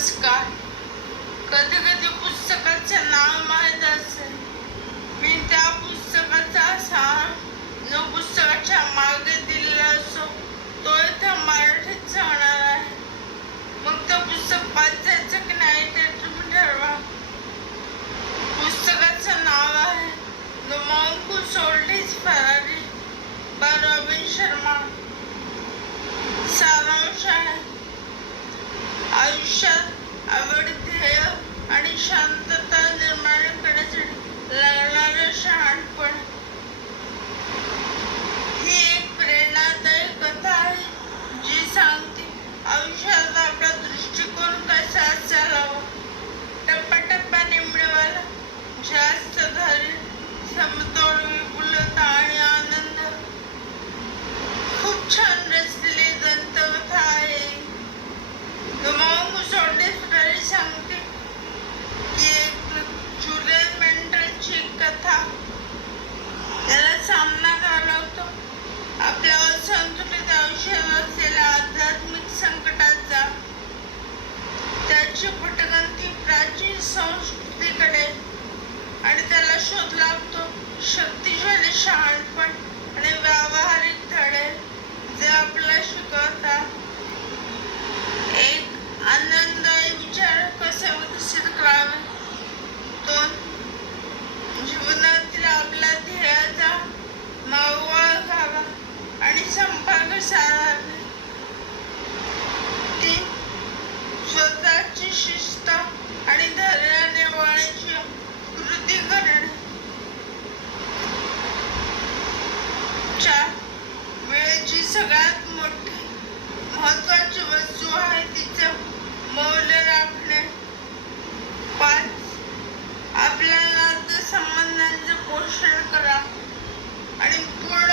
नमस्कार. कधी कधी पुस्तकाचे नाव माहीत असेल, मी त्या पुस्तकाचा सार जो पुस्तकाच्या मागे दिलेला असो तो इथं मराठीत सांगणार आहे. मग ते पुस्तक वाचायचं की नाही ते तुम्ही ठरवा. पुस्तकाचं नाव आहे the monk who sold his Ferrari bye robin Sharma. सारांश आहे, आयुष्यात आवड, ध्येय आणि शांतता निर्माण करण्यासाठी लागणारे शहाणपण. ही एक प्रेरणादायी कथा आहे जी सांगते आयुष्यात आपला दृष्टिकोन कसा असायला हवा, टप्प्याटप्प्याने मिळवायला जास्त धैर्य, समतोल, विपुलता आणि आनंद. खूप छान रचलेली दंतकथा आहे. The monk who sold his Ferrari सांगते की एक जुलियन मेंटलची कथा. त्याला सामना करावा लागतो आपल्या असंतुलित आयुष्यात असलेल्या आध्यात्मिक संकटाचा. त्याची भटकंती प्राचीन संस्कृतीकडे आणि त्याला शोध लागतो शक्तिशाली शहाणपण आणि व्यावहारिक धडे जे आपल्याला शिकवतात. एक, आनंददायी विचार कसे विकसित करावे. 2, जीवनातील आपल्या ध्येयाचा मागोवा घ्यावा आणि संपर्क साधावे. 3, स्वतःची शिस्त आणि धैर्याने वाढण्याची कृती करणे. 4, वेळेची सगळ्यात मोठी महत्वाची वस्तू आहे तिचे मौल्य राखणे. 5, आपल्या नातेसंबंधांचे पोषण करा आणि पूर्ण